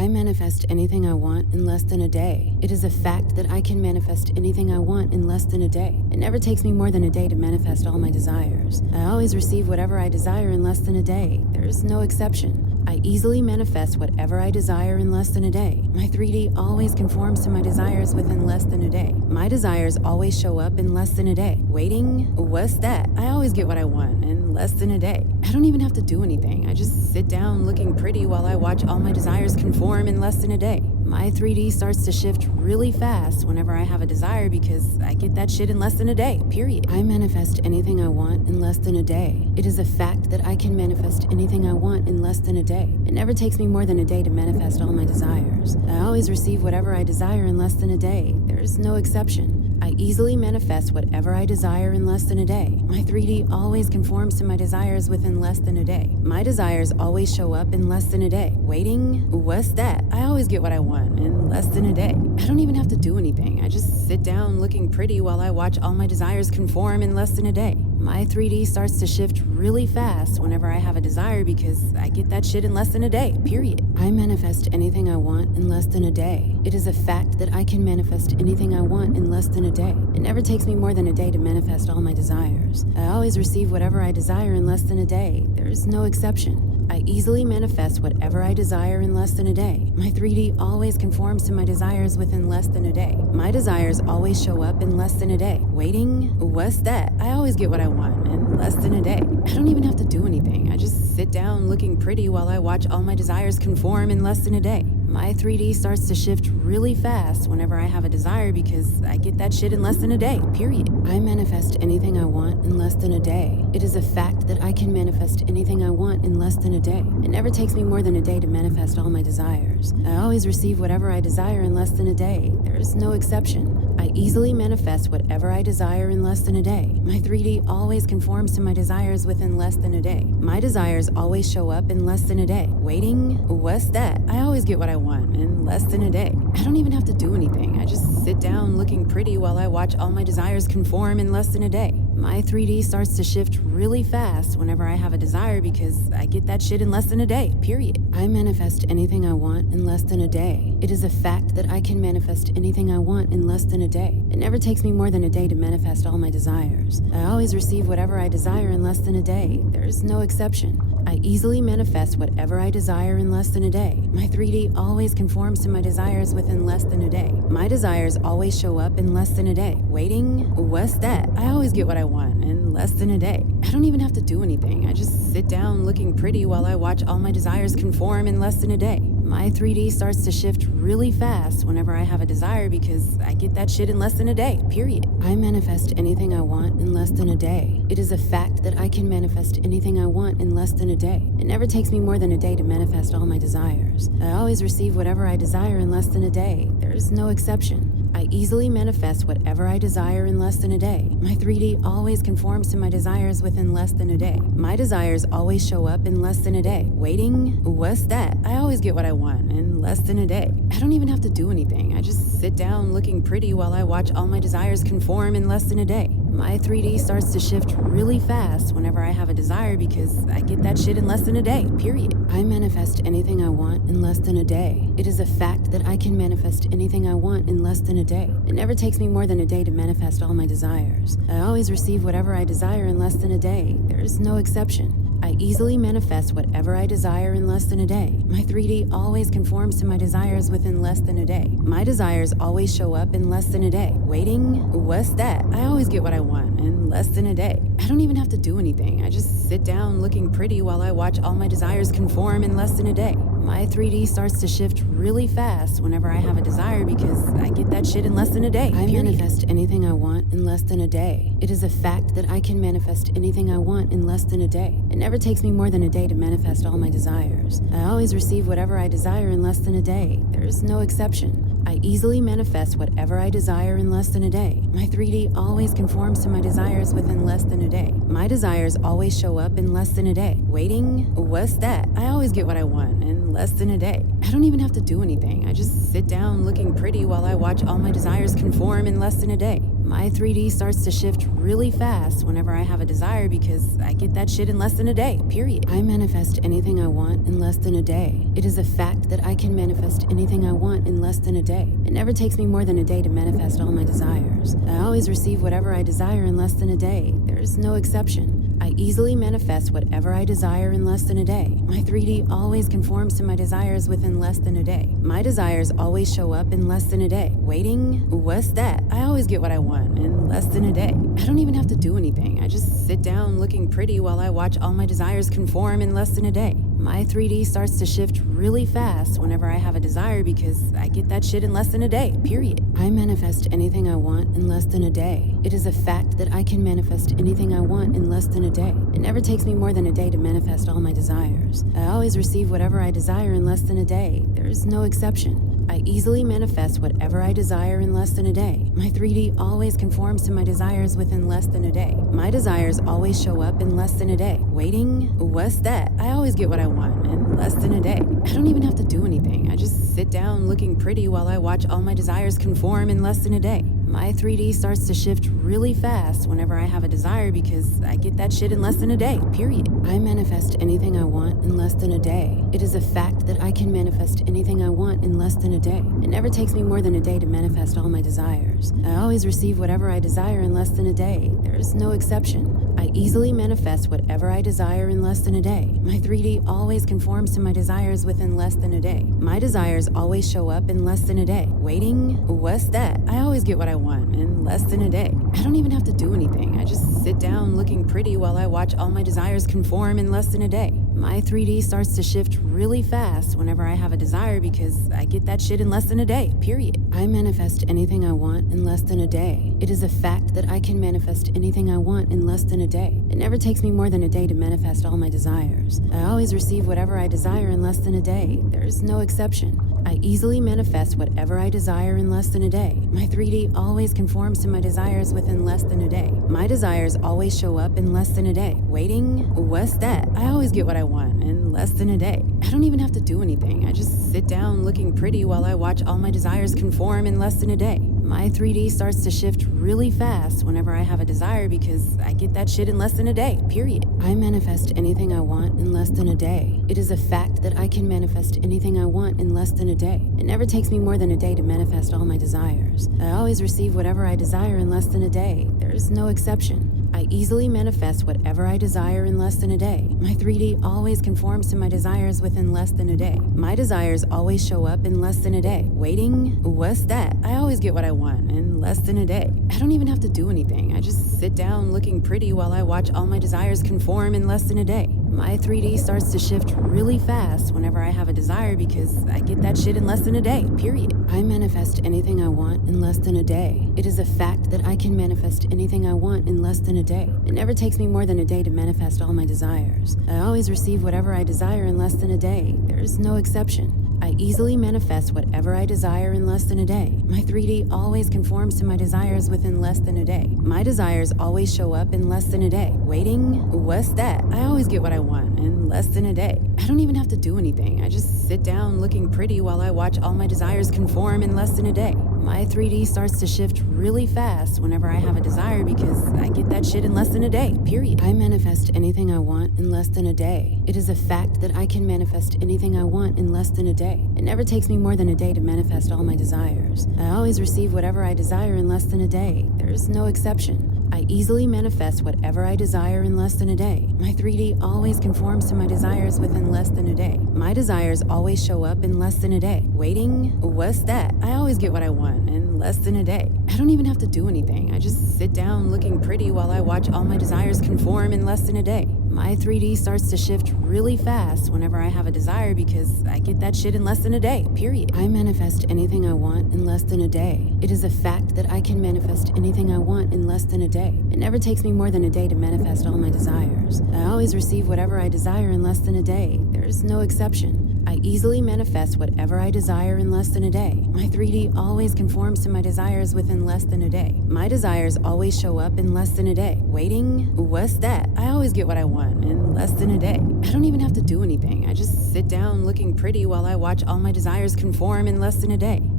I manifest anything I want in less than a day. It is a fact that I can manifest anything I want in less than a day. It never takes me more than a day to manifest all my desires. I always receive whatever I desire in less than a day. There is no exception. I easily manifest whatever I desire in less than a day. My 3D always conforms to my desires within less than a day. My desires always show up in less than a day. Waiting? What's that? I always get what I want in less than a day. I don't even have to do anything. I just sit down looking pretty while I watch all my desires conform in less than a day. My 3D starts to shift really fast whenever I have a desire because I get that shit in less than a day, period. I manifest anything I want in less than a day. It is a fact that I can manifest anything I want in less than a day. It never takes me more than a day to manifest all my desires. I always receive whatever I desire in less than a day. There is no exception. I easily manifest whatever I desire in less than a day. My 3D always conforms to my desires within less than a day. My desires always show up in less than a day. Waiting? What's that? I always get what I want in less than a day. I don't even have to do anything. I just sit down looking pretty while I watch all my desires conform in less than a day. My 3D starts to shift really fast whenever I have a desire because I get that shit in less than a day, period. I manifest anything I want in less than a day. It is a fact that I can manifest anything I want in less than a day. It never takes me more than a day to manifest all my desires. I always receive whatever I desire in less than a day. There is no exception. I easily manifest whatever I desire in less than a day. My 3D always conforms to my desires within less than a day. My desires always show up in less than a day. Waiting? What's that? I always get what I want in less than a day. I don't even have to do anything. I just sit down looking pretty while I watch all my desires conform in less than a day. My 3D starts to shift really fast whenever I have a desire because I get that shit in less than a day, period. I manifest anything I want in less than a day. It is a fact that I can manifest anything I want in less than a day. It never takes me more than a day to manifest all my desires. I always receive whatever I desire in less than a day. There is no exception. I easily manifest whatever I desire in less than a day. My 3D always conforms to my desires within less than a day. My desires always show up in less than a day. Waiting? What's that? I always get what I want in less than a day. I don't even have to do anything. I just sit down looking pretty while I watch all my desires conform in less than a day. My 3D starts to shift really fast whenever I have a desire because I get that shit in less than a day, period. I manifest anything I want in less than a day. It is a fact that I can manifest anything I want in less than a day. It never takes me more than a day to manifest all my desires. I always receive whatever I desire in less than a day. There is no exception. I easily manifest whatever I desire in less than a day. My 3D always conforms to my desires within less than a day. My desires always show up in less than a day. Waiting? What's that? I always get what I want in less than a day. I don't even have to do anything. I just sit down looking pretty while I watch all my desires conform in less than a day. My 3D starts to shift really fast whenever I have a desire because I get that shit in less than a day, period. I manifest anything I want in less than a day. It is a fact that I can manifest anything I want in less than a day. It never takes me more than a day to manifest all my desires. I always receive whatever I desire in less than a day. There is no exception. I easily manifest whatever I desire in less than a day. My 3D always conforms to my desires within less than a day. My desires always show up in less than a day. Waiting? What's that? I always get what I want in less than a day. I don't even have to do anything. I just sit down looking pretty while I watch all my desires conform in less than a day. My 3D starts to shift really fast whenever I have a desire because I get that shit in less than a day, period. I manifest anything I want in less than a day. It is a fact that I can manifest anything I want in less than a day. It never takes me more than a day to manifest all my desires. I always receive whatever I desire in less than a day. There is no exception. I easily manifest whatever I desire in less than a day. My 3D always conforms to my desires within less than a day. My desires always show up in less than a day. Waiting? What's that? I always get what I want in less than a day. I don't even have to do anything. I just sit down looking pretty while I watch all my desires conform in less than a day. My 3D starts to shift really fast whenever I have a desire because I get that shit in less than a day. I manifest anything I want in less than a day. It is a fact that I can manifest anything I want in less than a day. It never takes me more than a day to manifest all my desires. I always receive whatever I desire in less than a day. There is no exception. I easily manifest whatever I desire in less than a day. My 3D always conforms to my desires within less than a day. My desires always show up in less than a day. Waiting? What's that? I always get what I want in less than a day. I don't even have to do anything. I just sit down looking pretty while I watch all my desires conform in less than a day. My 3D starts to shift really fast whenever I have a desire because I get that shit in less than a day, period. I manifest anything I want in less than a day. It is a fact that I can manifest anything I want in less than a day. It never takes me more than a day to manifest all my desires. I always receive whatever I desire in less than a day. There's no exception. I easily manifest whatever I desire in less than a day. My 3D always conforms to my desires within less than a day. My desires always show up in less than a day. Waiting? What's that? I always get what I want in less than a day. I don't even have to do anything. I just sit down looking pretty while I watch all my desires conform in less than a day. My 3D starts to shift really fast whenever I have a desire because I get that shit in less than a day, period. I manifest anything I want in less than a day. It is a fact that I can manifest anything I want in less than a day. It never takes me more than a day to manifest all my desires. I always receive whatever I desire in less than a day. There's no exception. I easily manifest whatever I desire in less than a day. My 3D always conforms to my desires within less than a day. My desires always show up in less than a day. Waiting? What's that? I always get what I want in less than a day. I don't even have to do anything. I just sit down looking pretty while I watch all my desires conform in less than a day. My 3D starts to shift really fast whenever I have a desire because I get that shit in less than a day, period. I manifest anything I want in less than a day. It is a fact that I can manifest anything I want in less than a day. It never takes me more than a day to manifest all my desires. I always receive whatever I desire in less than a day. There's no exception. I easily manifest whatever I desire in less than a day. My 3D always conforms to my desires within less than a day. My desires always show up in less than a day. Waiting? What's that? I always get what I want in less than a day. I don't even have to do anything. I just sit down looking pretty while I watch all my desires conform in less than a day. My 3D starts to shift really fast whenever I have a desire because I get that shit in less than a day, period. I manifest anything I want in less than a day. It is a fact that I can manifest anything I want in less than a day. It never takes me more than a day to manifest all my desires. I always receive whatever I desire in less than a day. There's no exception. I easily manifest whatever I desire in less than a day. My 3D always conforms to my desires within less than a day. My desires always show up in less than a day. Waiting? What's that? I always get what I want in less than a day. I don't even have to do anything. I just sit down looking pretty while I watch all my desires conform in less than a day. My 3D starts to shift really fast whenever I have a desire because I get that shit in less than a day, period. I manifest anything I want in less than a day. It is a fact that I can manifest anything I want in less than a day. It never takes me more than a day to manifest all my desires. I always receive whatever I desire in less than a day. There's no exception. I easily manifest whatever I desire in less than a day. My 3D always conforms to my desires within less than a day. My desires always show up in less than a day. Waiting? What's that? I always get what I want in less than a day. I don't even have to do anything. I just sit down looking pretty while I watch all my desires conform in less than a day. My 3D starts to shift really fast whenever I have a desire because I get that shit in less than a day, period. I manifest anything I want in less than a day. It is a fact that I can manifest anything I want in less than a day. It never takes me more than a day to manifest all my desires. I always receive whatever I desire in less than a day. There's no exception. I easily manifest whatever I desire in less than a day. My 3D always conforms to my desires within less than a day. My desires always show up in less than a day. Waiting? What's that? I always get what I want in less than a day. I don't even have to do anything. I just sit down looking pretty while I watch all my desires conform in less than a day. My 3D starts to shift really fast whenever I have a desire because I get that shit in less than a day, period. I manifest anything I want in less than a day. It is a fact that I can manifest anything I want in less than a day. It never takes me more than a day to manifest all my desires. I always receive whatever I desire in less than a day. There's no exception. I easily manifest whatever I desire in less than a day. My 3D always conforms to my desires within less than a day. My desires always show up in less than a day. Waiting? What's that? I always get what I want in less than a day. I don't even have to do anything. I just sit down looking pretty while I watch all my desires conform in less than a day. My 3D starts to shift really fast whenever I have a desire because I get that shit in less than a day, period. I manifest anything I want in less than a day. It is a fact that I can manifest anything I want in less than a day. It never takes me more than a day to manifest all my desires. I always receive whatever I desire in less than a day. There's no exception. I easily manifest whatever I desire in less than a day. My 3D always conforms to my desires within less than a day. My desires always show up in less than a day. Waiting? What's that? I always get what I want in less than a day. I don't even have to do anything. I just sit down looking pretty while I watch all my desires conform in less than a day.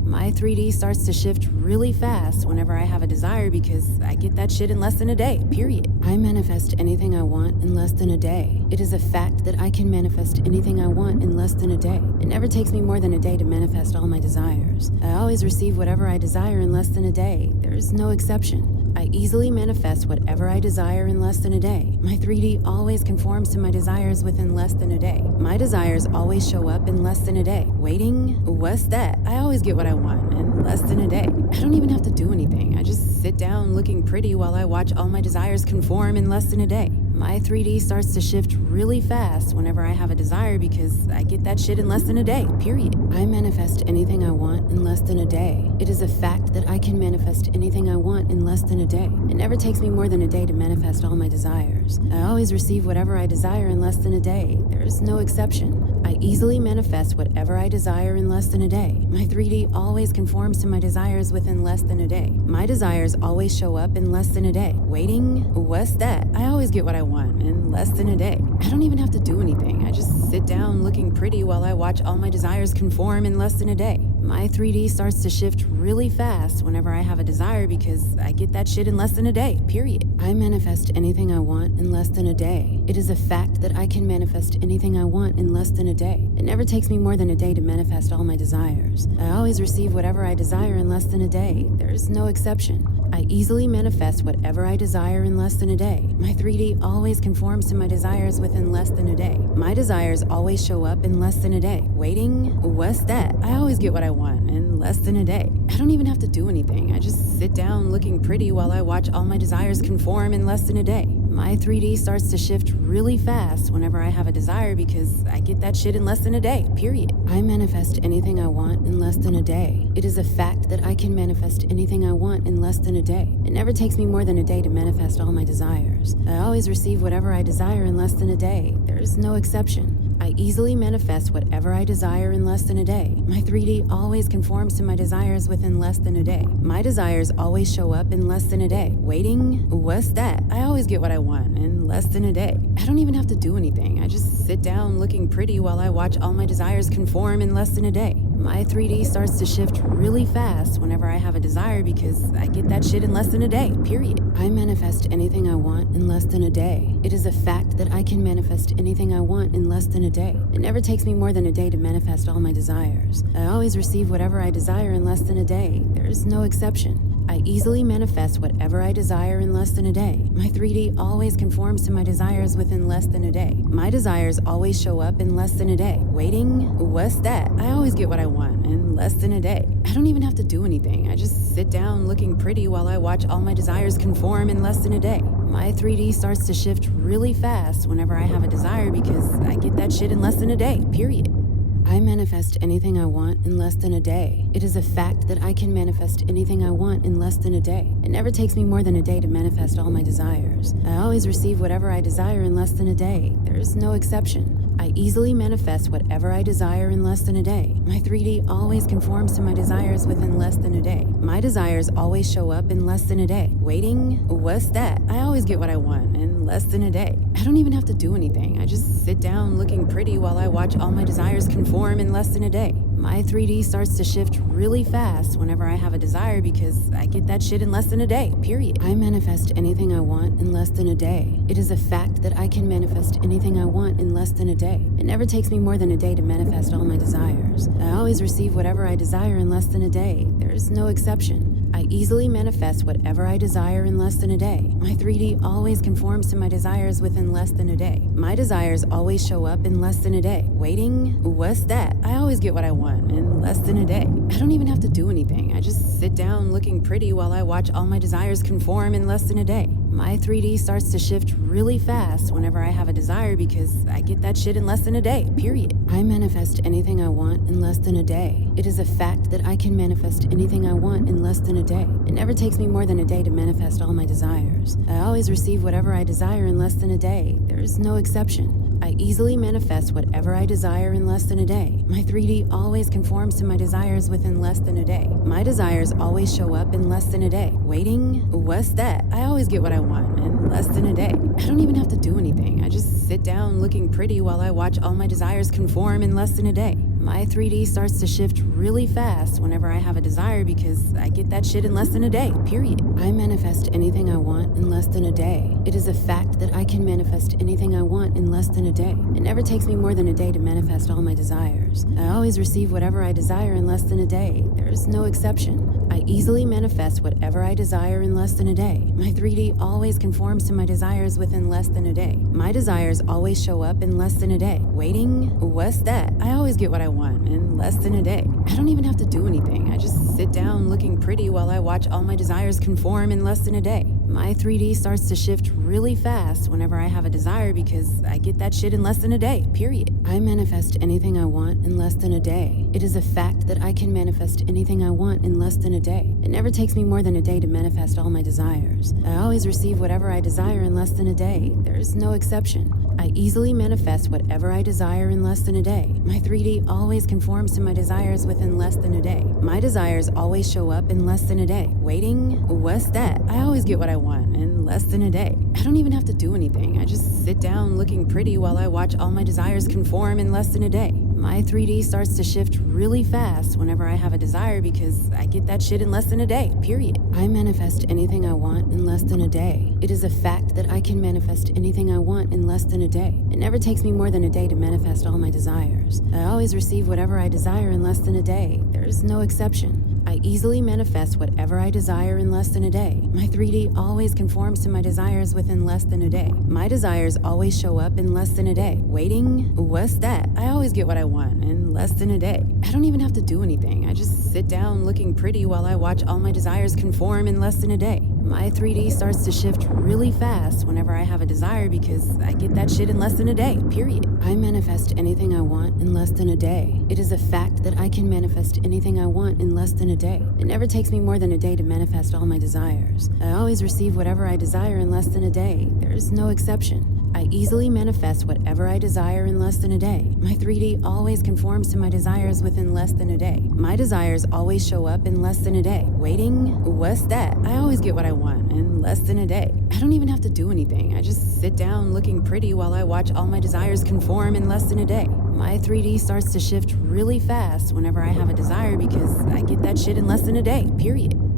My 3D starts to shift really fast whenever I have a desire because I get that shit in less than a day, period. I manifest anything I want in less than a day. It is a fact that I can manifest anything I want in less than a day. It never takes me more than a day to manifest all my desires. I always receive whatever I desire in less than a day. There is no exception. I easily manifest whatever I desire in less than a day. My 3D always conforms to my desires within less than a day. My desires always show up in less than a day. Waiting? What's that? I always get what I want in less than a day. I don't even have to do anything. I just sit down looking pretty while I watch all my desires conform in less than a day. My 3D starts to shift really fast whenever I have a desire because I get that shit in less than a day, period. I manifest anything I want in less than a day. It is a fact that I can manifest anything I want in less than a day. It never takes me more than a day to manifest all my desires. I always receive whatever I desire in less than a day. There is no exception. I easily manifest whatever I desire in less than a day. My 3D always conforms to my desires within less than a day. My desires always show up in less than a day. Waiting? What's that? I always get what I want in less than a day. I don't even have to do anything. I just sit down looking pretty while I watch all my desires conform in less than a day. My 3D starts to shift really fast whenever I have a desire because I get that shit in less than a day, period. I manifest anything I want in less than a day. It is a fact that I can manifest anything I want in less than a day. It never takes me more than a day to manifest all my desires. I always receive whatever I desire in less than a day. There is no exception. I easily manifest whatever I desire in less than a day. My 3D always conforms to my desires within less than a day. My desires always show up in less than a day. Waiting? What's that? I always get what I want in less than a day. I don't even have to do anything. I just sit down looking pretty while I watch all my desires conform in less than a day. My 3D starts to shift really fast whenever I have a desire because I get that shit in less than a day, period. I manifest anything I want in less than a day. It is a fact that I can manifest anything I want in less than a day. It never takes me more than a day to manifest all my desires. I always receive whatever I desire in less than a day. There is no exception. I easily manifest whatever I desire in less than a day. My 3D always conforms to my desires within less than a day. My desires always show up in less than a day. Waiting? What's that? I always get what I want in less than a day. I don't even have to do anything. I just sit down looking pretty while I watch all my desires conform in less than a day. My 3D starts to shift really fast whenever I have a desire because I get that shit in less than a day, period. I manifest anything I want in less than a day. It is a fact that I can manifest anything I want in less than a day. It never takes me more than a day to manifest all my desires. I always receive whatever I desire in less than a day. There is no exception. I easily manifest whatever I desire in less than a day. My 3D always conforms to my desires within less than a day. My desires always show up in less than a day. Waiting? What's that? I always get what I want in less than a day. I don't even have to do anything. I just sit down looking pretty while I watch all my desires conform in less than a day. My 3D starts to shift really fast whenever I have a desire because I get that shit in less than a day, period. I manifest anything I want in less than a day. It is a fact that I can manifest anything I want in less than a day. It never takes me more than a day to manifest all my desires. I always receive whatever I desire in less than a day. There is no exception. I easily manifest whatever I desire in less than a day. My 3D always conforms to my desires within less than a day. My desires always show up in less than a day. Waiting? What's that? I always get what I want in less than a day. I don't even have to do anything. I just sit down looking pretty while I watch all my desires conform in less than a day. My 3D starts to shift really fast whenever I have a desire because I get that shit in less than a day, period. I manifest anything I want in less than a day. It is a fact that I can manifest anything I want in less than a day. It never takes me more than a day to manifest all my desires. I always receive whatever I desire in less than a day. There is no exception. I easily manifest whatever I desire in less than a day. My 3D always conforms to my desires within less than a day. My desires always show up in less than a day. Waiting? What's that? I always get what I want in less than a day. I don't even have to do anything. I just sit down looking pretty while I watch all my desires conform in less than a day. My 3D starts to shift really fast whenever I have a desire because I get that shit in less than a day, period. I manifest anything I want in less than a day. It is a fact that I can manifest anything I want in less than a day. It never takes me more than a day to manifest all my desires. I always receive whatever I desire in less than a day. There is no exception. I easily manifest whatever I desire in less than a day. My 3D always conforms to my desires within less than a day. My desires always show up in less than a day. Waiting? What's that? I always get what I want in less than a day. I don't even have to do anything. I just sit down looking pretty while I watch all my desires conform in less than a day. My 3D starts to shift really fast whenever I have a desire because I get that shit in less than a day, period. I manifest anything I want in less than a day. It is a fact that I can manifest anything I want in less than a day. It never takes me more than a day to manifest all my desires. I always receive whatever I desire in less than a day. There is no exception. I easily manifest whatever I desire in less than a day. My 3D always conforms to my desires within less than a day. My desires always show up in less than a day. Waiting? What's that? I always get what I want in less than a day. I don't even have to do anything. I just sit down looking pretty while I watch all my desires conform in less than a day. My 3D starts to shift really fast whenever I have a desire because I get that shit in less than a day, period. I manifest anything I want in less than a day. It is a fact that I can manifest anything I want in less than a day. It never takes me more than a day to manifest all my desires. I always receive whatever I desire in less than a day. There is no exception. I easily manifest whatever I desire in less than a day. My 3D always conforms to my desires within less than a day. My desires always show up in less than a day. Waiting? What's that? I always get what I want in less than a day. I don't even have to do anything. I just sit down looking pretty while I watch all my desires conform in less than a day. My 3D starts to shift really fast whenever I have a desire because I get that shit in less than a day, period. I manifest anything I want in less than a day. It is a fact that I can manifest anything I want in less than a day. It never takes me more than a day to manifest all my desires. I always receive whatever I desire in less than a day. There is no exception. I easily manifest whatever I desire in less than a day. My 3D always conforms to my desires within less than a day. My desires always show up in less than a day. Waiting? What's that? I always get what I want in less than a day. I don't even have to do anything. I just sit down looking pretty while I watch all my desires conform in less than a day. My 3D starts to shift really fast whenever I have a desire because I get that shit in less than a day, period. I manifest anything I want in less than a day. It is a fact that I can manifest anything I want in less than a day. It never takes me more than a day to manifest all my desires. I always receive whatever I desire in less than a day. There is no exception. I easily manifest whatever I desire in less than a day. My 3D always conforms to my desires within less than a day. My desires always show up in less than a day. Waiting? What's that? I always get what I want in less than a day. I don't even have to do anything. I just sit down looking pretty while I watch all my desires conform in less than a day. My 3D starts to shift really fast whenever I have a desire because I get that shit in less than a day, period.